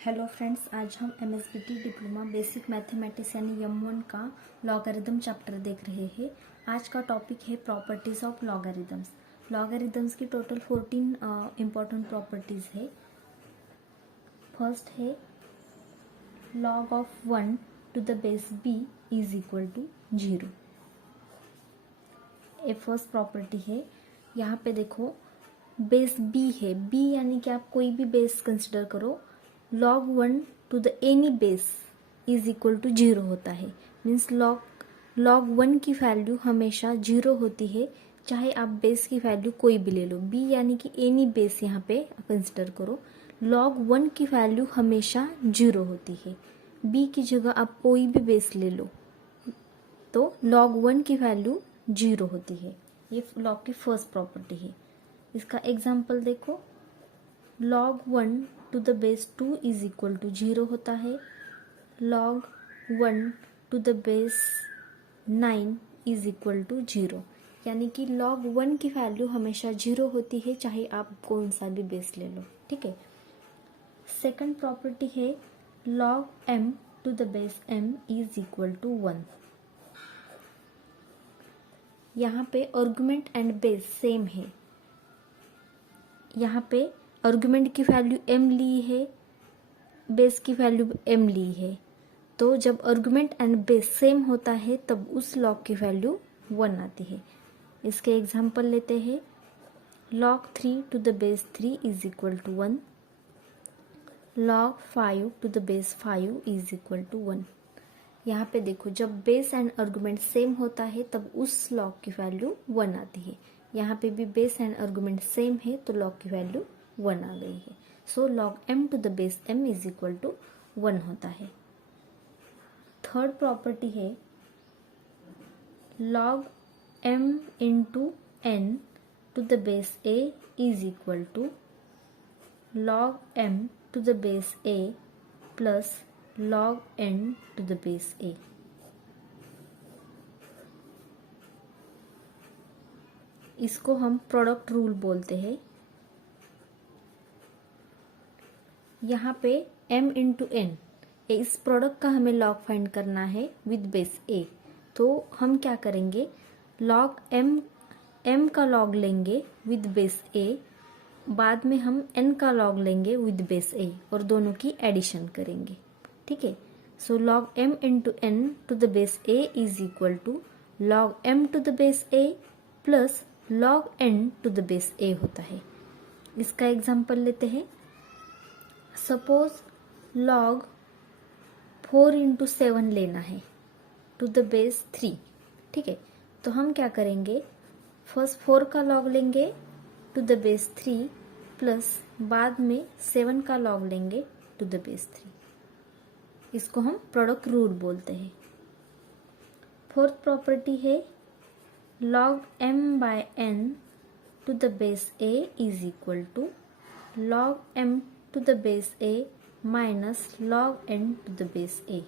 Hello friends, आज हम MSBT diploma basic mathematics यानी M1 का लॉगरिदम चैप्टर देख रहे हैं। आज का टॉपिक है प्रॉपर्टीज ऑफ लॉगरिदम्स। लॉगरिदम्स की टोटल 14 इम्पॉर्टेंट प्रॉपर्टीज है। फर्स्ट है log of 1 to the base b is equal to 0। ये फर्स्ट प्रॉपर्टी है। यहाँ पे देखो बेस b है, b यानी कि आप कोई भी बेस कंसिडर करो। log 1 to the any base is equal to 0 होता है। मीन्स log 1 की वैल्यू हमेशा 0 होती है, चाहे आप बेस की वैल्यू कोई भी ले लो। b यानी कि एनी बेस यहाँ पे कंसिडर करो। log 1 की वैल्यू हमेशा 0 होती है। b की जगह आप कोई भी बेस ले लो तो log 1 की वैल्यू 0 होती है। ये log की फर्स्ट प्रॉपर्टी है। इसका एग्जाम्पल देखो, log 1 to the base 2 is equal to 0 होता है। log 1 to the base 9 is equal to 0, यानी कि log 1 की वैल्यू हमेशा 0 होती है, चाहे आप कौन सा भी बेस ले लो। ठीक है। सेकंड प्रॉपर्टी है log m to the base m is equal to 1। यहाँ पे आर्गुमेंट एंड बेस सेम है। यहाँ पे आर्गुमेंट की वैल्यू m ली है, बेस की वैल्यू m ली है। तो जब आर्गुमेंट एंड बेस सेम होता है तब उस लॉग की वैल्यू 1 आती है। इसके एग्जांपल लेते हैं। log 3 to the base 3 is equal to 1। log 5 to the base 5 is equal to 1। यहाँ पे देखो, जब बेस एंड आर्गुमेंट सेम होता है तब उस लॉग की वैल्यू 1 आती है। यहाँ पे भी बेस एंड आर्गुमेंट सेम है तो लॉग की वैल्यू 1 आ गई है। So log m to the base m is equal to 1 होता है। थर्ड प्रॉपर्टी है log m into n to the base a is equal to log m to the base a plus log n to the base a। इसको हम product rule बोलते हैं। यहाँ पे m into n, इस product का हमें log फाइंड करना है विद बेस a। तो हम क्या करेंगे, log m का log लेंगे विद बेस a, बाद में हम n का log लेंगे विद बेस a और दोनों की एडिशन करेंगे। ठीक है। So log m into n to the base a is equal to log m to the base a plus log n to the base a होता है। इसका एग्जाम्पल लेते हैं। सपोज log 4 इंटू 7 लेना है टू द बेस 3। ठीक है। तो हम क्या करेंगे, फर्स्ट 4 का log लेंगे टू द बेस 3 प्लस बाद में 7 का log लेंगे टू द बेस 3। इसको हम प्रोडक्ट रूल बोलते हैं। फोर्थ प्रॉपर्टी है log m by n to the base a is equal to log m to the base a minus log n to the base a।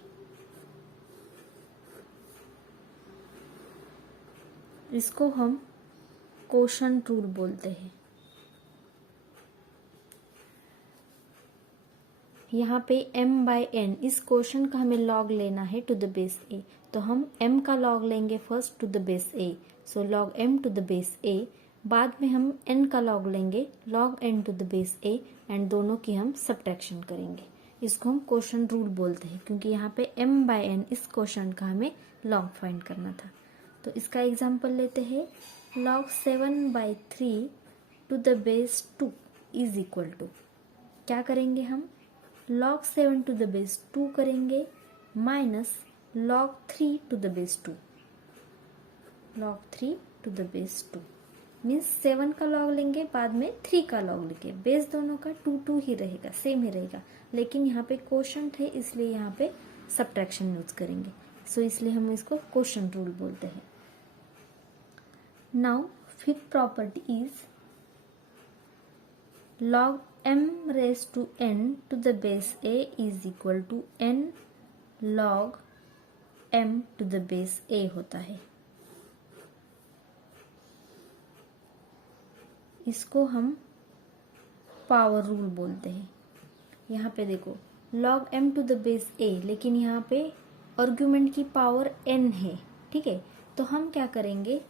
इसको हम quotient rule बोलते हैं। यहाँ पे m बाय n, इस quotient का हमें log लेना है टू द बेस a, तो हम m का log लेंगे first to the base a। So log m to the base a, बाद में हम n का log लेंगे log n to the base a and दोनों की हम सब्ट्रैक्शन करेंगे। इसको हम कोशेंट रूल बोलते हैं, क्योंकि यहाँ पे m बाय n इस कोशेंट का हमें log फाइंड करना था। तो इसका एग्जाम्पल लेते हैं। log 7 by 3 to the base 2 is equal to, क्या करेंगे हम, log 7 टू द बेस 2 करेंगे minus log 3 to the base 2। log 3 to the base 2 means 7 का log लेंगे, बाद में 3 का log लेंगे। बेस दोनों का 2 ही रहेगा, सेम ही रहेगा, लेकिन यहाँ पे कोशेंट है इसलिए यहाँ पे सब्ट्रैक्शन यूज करेंगे। सो इसलिए हम इसको कोशेंट रूल बोलते हैं। Now fifth property is log m raise to n to the base a is equal to n log m to the base a होता है। इसको हम पावर रूल बोलते हैं। यहाँ पे देखो, log m to the base a, लेकिन यहाँ पे आर्ग्यूमेंट की पावर n है, ठीक है। तो हम क्या करेंगे,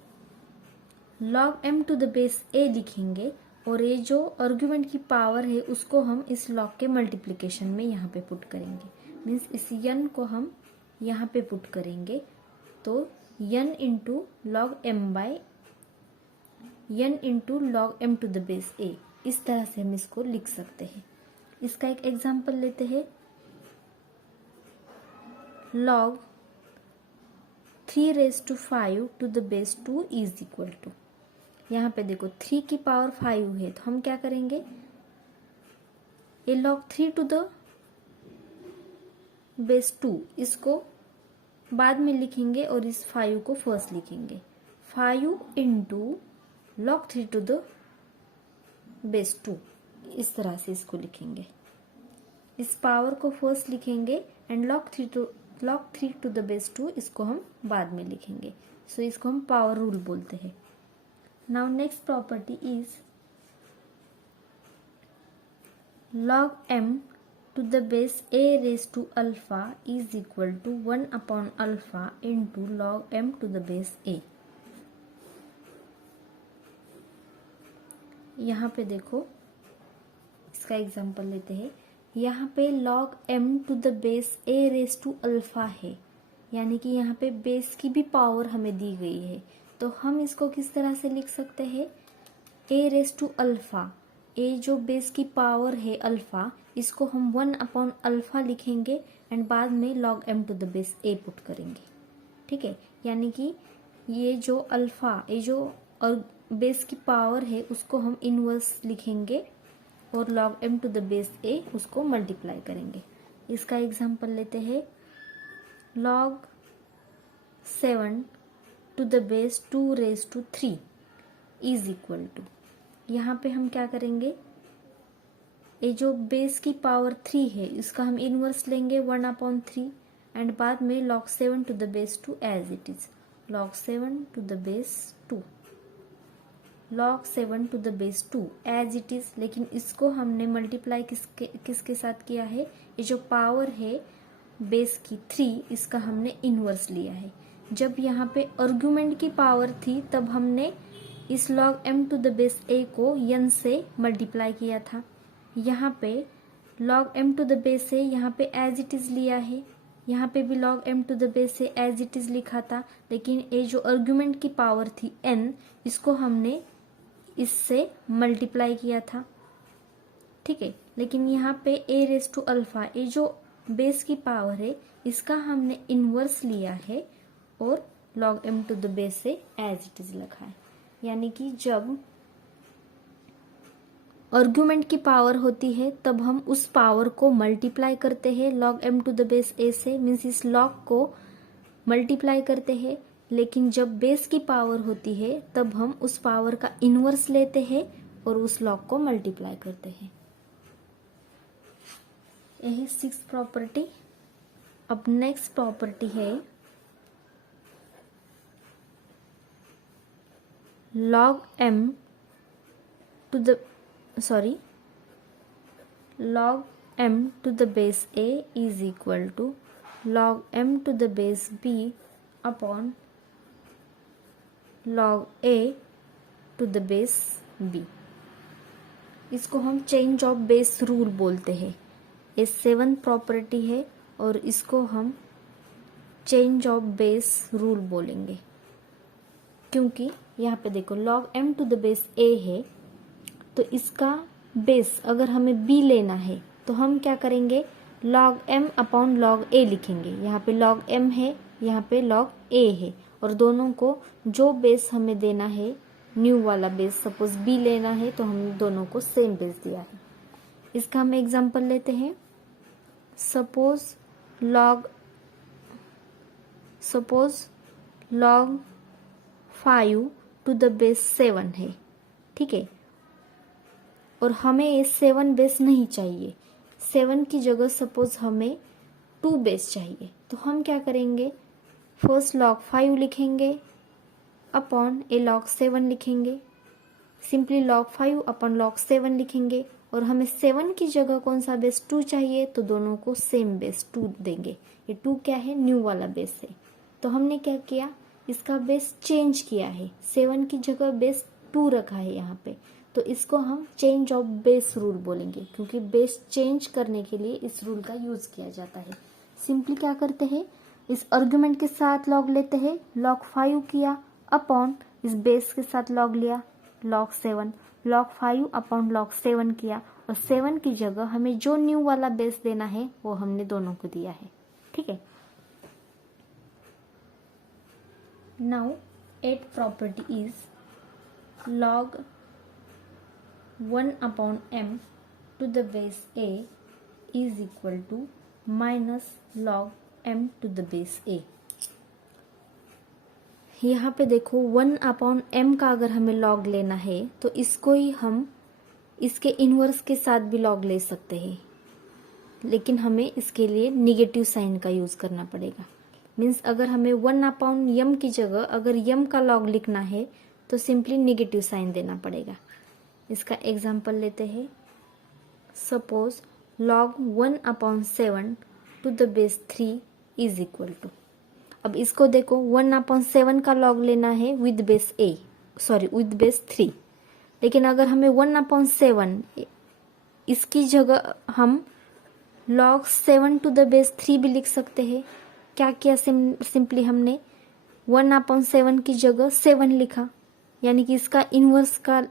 log m to the base a लिखेंगे और ये जो आर्ग्यूमेंट की पावर है उसको हम इस log के मल्टीप्लिकेशन में यहाँ पे पुट करेंगे। मीन्स इस n को हम यहाँ पे पुट करेंगे, तो n into log m by n into log m to the base a, इस तरह से हम इसको लिख सकते हैं। इसका एक एग्जाम्पल लेते हैं, log 3 raised to 5 to the base 2 is equal to, यहाँ पे देखो 3 की पावर 5 है, तो हम क्या करेंगे, ये log 3 टू द बेस 2 इसको बाद में लिखेंगे और इस 5 को फर्स्ट लिखेंगे। 5 into log 3 to the base 2, इस तरह से इसको लिखेंगे। इस पावर को फर्स्ट लिखेंगे and log 3 to the base 2 इसको हम बाद में लिखेंगे। सो इसको हम पावर रूल बोलते हैं। Now next property is log m to the base a raise to alpha is equal to 1 upon alpha into log m to the base a। यहाँ पे देखो, इसका एग्जांपल लेते हैं। यहाँ पे log m to the base a raise to alpha है, यानी कि यहाँ पे बेस की भी पावर हमें दी गई है, तो हम इसको किस तरह से लिख सकते हैं, a raise to alpha, a जो बेस की पावर है अल्फा, इसको हम 1 अपॉन अल्फा लिखेंगे एंड बाद में log m to the base a put करेंगे, ठीक है। यानी कि ये जो अल्फा, ये जो और बेस की पावर है उसको हम इनवर्स लिखेंगे और log m to the base a उसको मल्टीप्लाई करेंगे। इसका एग्जांपल लेते हैं, log 7 to the base 2 raise to 3 is equal to, यहाँ पे हम क्या करेंगे, ये जो बेस की पावर 3 है इसका हम इनवर्स लेंगे 1 अपॉन 3 एंड बाद में log 7 to the base 2 as it is, log 7 to the base 2, log 7 to the base 2 as it is. लेकिन इसको हमने मल्टीप्लाई किसके साथ किया है, ये जो पावर है बेस की 3 इसका हमने इनवर्स लिया है। जब यहाँ पे आर्ग्यूमेंट की पावर थी तब हमने इस log m to the base a को n से मल्टीप्लाई किया था। यहाँ पे log m to the base a यहाँ पे एज इट इज लिया है, यहाँ पे भी log m to the base a as it is लिखा था, लेकिन ये जो आर्ग्यूमेंट की पावर थी n, इसको हमने इससे मल्टीप्लाई किया था, ठीक है। लेकिन यहाँ पे a रेज टू अल्फा, ये जो बेस की पावर है इसका हमने इनवर्स लिया है और log m to the base से एज इट इज लिखा है। यानी कि जब आर्ग्यूमेंट की पावर होती है तब हम उस पावर को मल्टीप्लाई करते हैं log m to the base a से, मीन्स इस log को मल्टीप्लाई करते हैं। लेकिन जब बेस की पावर होती है तब हम उस पावर का इनवर्स लेते हैं और उस log को मल्टीप्लाई करते हैं। यही 6th प्रॉपर्टी। अब नेक्स्ट प्रॉपर्टी है log m to the base a is equal to log m to the base b upon log a to the base b। इसको हम चेंज ऑफ बेस रूल बोलते हैं। ये 7th प्रॉपर्टी है और इसको हम चेंज ऑफ बेस रूल बोलेंगे, क्योंकि यहाँ पे देखो log m to the base a है, तो इसका बेस अगर हमें b लेना है तो हम क्या करेंगे, log m upon log a लिखेंगे। यहाँ पे log m है, यहाँ पे log a है, और दोनों को जो बेस हमें देना है, न्यू वाला बेस सपोज b लेना है, तो हम दोनों को सेम बेस दिया है। इसका हम एग्जांपल लेते हैं। Suppose log 5 to the base 7 है, ठीक है, और हमें ये 7 बेस नहीं चाहिए, 7 की जगह सपोज हमें 2 बेस चाहिए, तो हम क्या करेंगे, फर्स्ट log 5 लिखेंगे अपॉन ए log 7 लिखेंगे, सिंपली log 5 अपॉन log 7 लिखेंगे और हमें 7 की जगह कौन सा बेस 2 चाहिए, तो दोनों को सेम बेस 2 देंगे। ये 2 क्या है, न्यू वाला बेस है। तो हमने क्या किया, इसका बेस चेंज किया है, 7 की जगह बेस 2 रखा है यहाँ पे। तो इसको हम चेंज ऑफ बेस रूल बोलेंगे, क्योंकि बेस चेंज करने के लिए इस रूल का यूज किया जाता है। सिंपली क्या करते हैं, इस आर्गुमेंट के साथ लॉग लेते हैं, log 5 किया अपॉन इस बेस के साथ लॉग लिया log 7, log 5 अपॉन log 7 किया, और 7 की जगह हमें जो न्यू वाला बेस देना है वो हमने दोनों को दिया है। ठीक है। Now 8th property is log 1 upon m to the base a is equal to minus log m to the base a। यहाँ पे देखो 1 अपॉन m का अगर हमें लॉग लेना है तो इसको ही हम इसके इनवर्स के साथ भी लॉग ले सकते हैं, लेकिन हमें इसके लिए निगेटिव साइन का यूज करना पड़ेगा। मीन्स अगर हमें 1 अपॉन m की जगह अगर m का लॉग लिखना है तो सिंपली निगेटिव साइन देना पड़ेगा। इसका एग्जाम्पल लेते हैं। Suppose log 1 upon 7 to the base 3 is equal to, अब इसको देखो 1 अपॉन 7 का लॉग लेना है विद बेस विद बेस 3, लेकिन अगर हमें 1 अपॉन 7 इसकी जगह हम log 7 टू द बेस 3 भी लिख सकते हैं। क्या किया, सिंपली हमने 1 अपॉन 7 की जगह 7 लिखा, यानी कि इसका इनवर्स का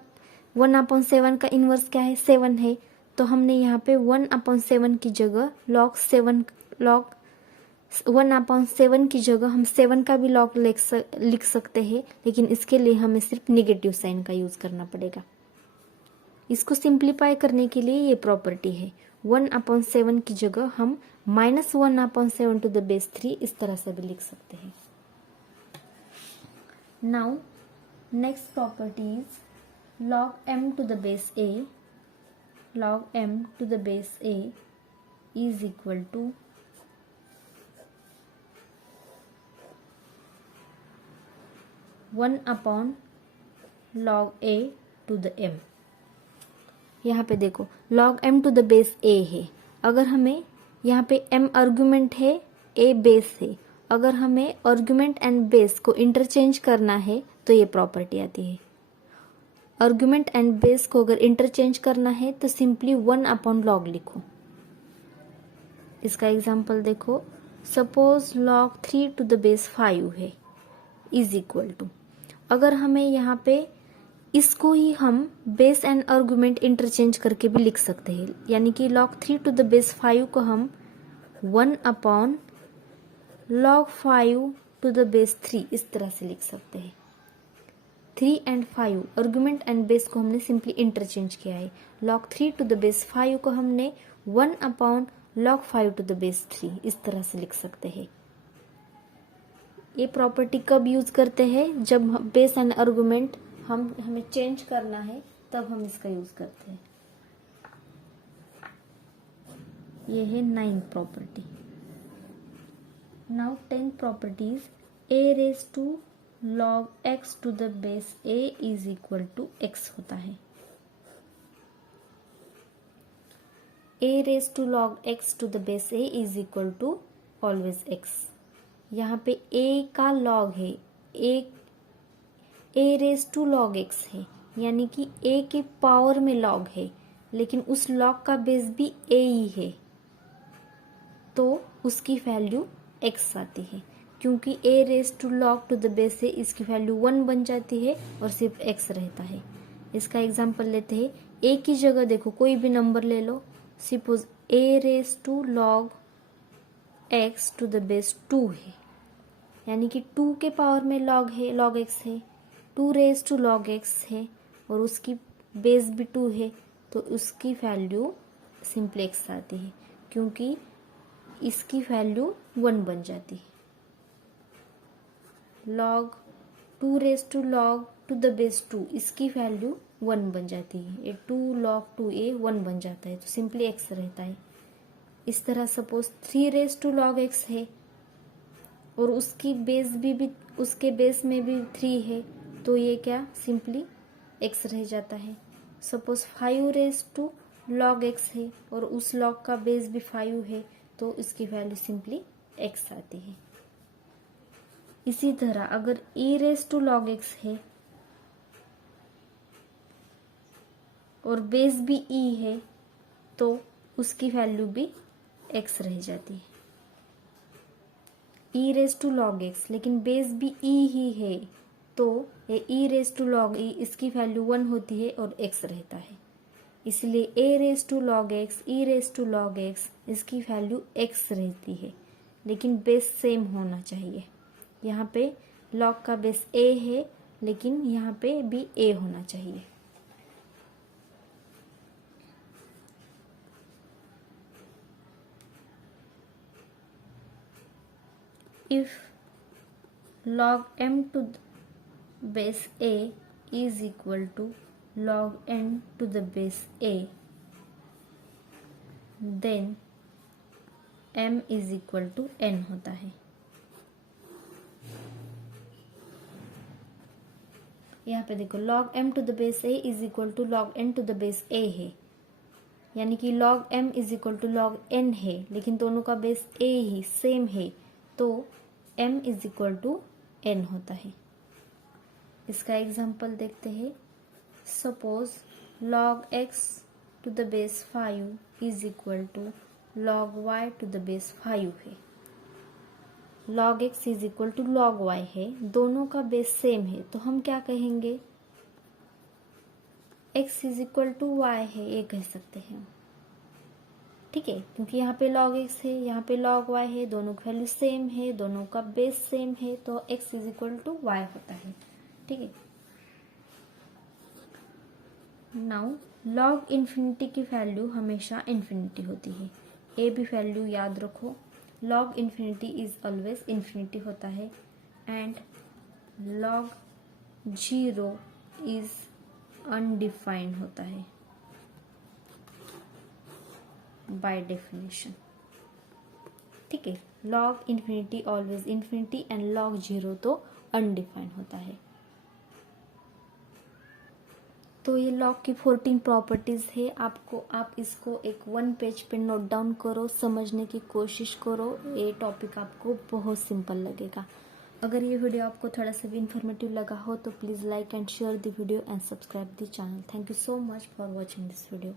1 अपॉन 7 का इनवर्स क्या है, 7 है। तो हमने यहाँ पे 1 अपॉन 7 की जगह log 1 अपॉन 7 की जगह हम 7 का भी लॉग लिख सकते हैं, लेकिन इसके लिए हमें सिर्फ निगेटिव साइन का यूज करना पड़ेगा। इसको सिंप्लीफाई करने के लिए ये प्रॉपर्टी है। 1 अपॉन 7 की जगह हम -1 अपॉन 7 टू द बेस 3 इस तरह से भी लिख सकते हैं। Now next property is log m to the base a is equal to one upon log a to the m। यहाँ पे देखो log m to the base a है, अगर हमें यहाँ पे m आर्गुमेंट है, a बेस है, अगर हमें आर्गुमेंट एंड बेस को इंटरचेंज करना है तो ये प्रॉपर्टी आती है। आर्गुमेंट एंड बेस को अगर इंटरचेंज करना है तो सिंपली 1 अपॉन लॉग लिखो। इसका एग्जांपल देखो। Suppose log 3 to the base 5 है इज इक्वल टू, अगर हमें यहाँ पे इसको ही हम बेस एंड आर्गुमेंट इंटरचेंज करके भी लिख सकते हैं, यानी कि log 3 टू द बेस 5 को हम 1 upon log 5 to the base 3 इस तरह से लिख सकते हैं। 3 एंड 5 आर्गुमेंट एंड बेस को हमने सिंपली इंटरचेंज किया है। log 3 टू द बेस 5 को हमने 1 upon log 5 to the base 3 इस तरह से लिख सकते हैं। ये प्रॉपर्टी कब यूज करते हैं, जब बेस एंड आर्गुमेंट हमें चेंज करना है तब हम इसका यूज करते हैं। ये है 9th property. Now 10th property is a raise to log x to the base a is equal to x होता है। a raise to log x to the base a is equal to always x। यहाँ पे a का log है, a raise to log x है, यानी कि a के पावर में log है, लेकिन उस log का बेस भी a ही है, तो उसकी वैल्यू x आती है। क्योंकि a raise to log to the base है, इसकी वैल्यू 1 बन जाती है और सिर्फ x रहता है। इसका एग्जांपल लेते हैं। a की जगह देखो कोई भी नंबर ले लो। Suppose a raise to log x to the base 2 है, यानी कि 2 के पावर में log x है, 2 रेज टू log x है और उसकी बेस भी 2 है, तो उसकी वैल्यू सिंपली x आती है, क्योंकि इसकी वैल्यू 1 बन जाती है। log 2 raise to log to the base 2 इसकी वैल्यू 1 बन जाती है। ये 2 log 2a 1 बन जाता है, तो सिंपली x रहता है। इस तरह suppose 3 raise to log x है और उसकी बेस भी उसके बेस में भी 3 है, तो ये क्या सिंपली x रह जाता है। Suppose 5 raise to log x है और उस log का बेस भी 5 है, तो इसकी वैल्यू सिंपली x आती है। इसी तरह अगर e raise to log x है और बेस भी e है, तो उसकी वैल्यू भी x रह जाती है। e raise to log x, लेकिन बेस भी e ही है, तो ये e raise to log e, इसकी वैल्यू 1 होती है और x रहता है। इसलिए a raise to log x, e raise to log x, इसकी वैल्यू x रहती है, लेकिन बेस सेम होना चाहिए। यहाँ पे log का बेस a है, लेकिन यहाँ पे भी a होना चाहिए। If log m to the base a is equal to log n to the base a, then m is equal to n होता है। यहाँ पे देखो log m to the base a is equal to log n to the base a है, यानी कि log m is equal to log n है, लेकिन दोनों का बेस a ही सेम है, तो m is equal to n होता है। इसका एग्जाम्पल देखते हैं। Suppose log x to the base 5 is equal to log y to the base 5 है। log x is equal to log y है, दोनों का बेस सेम है, तो हम क्या कहेंगे, x is equal to y है, ये कह सकते हैं। ठीक है, क्योंकि यहाँ पे log x है, यहाँ पे log y है, दोनों की वैल्यू सेम है, दोनों का बेस सेम है, तो x is equal to y होता है। ठीक है, नाउ log इन्फिनिटी की वैल्यू हमेशा इन्फिनिटी होती है, ए भी वैल्यू याद रखो। log infinity is always infinity होता है, एंड log 0 इज अनडिफाइंड होता है बाय डेफिनेशन। ठीक है, log infinity always infinity and log 0 तो अनडिफाइंड होता है। तो ये log की 14 प्रॉपर्टीज है। आप इसको एक 1 पेज पे नोट डाउन करो, समझने की कोशिश करो, ये टॉपिक आपको बहुत सिंपल लगेगा। अगर ये वीडियो आपको थोड़ा सा भी इंफॉर्मेटिव लगा हो तो please like and share the video and subscribe the channel. Thank you so much for watching this video.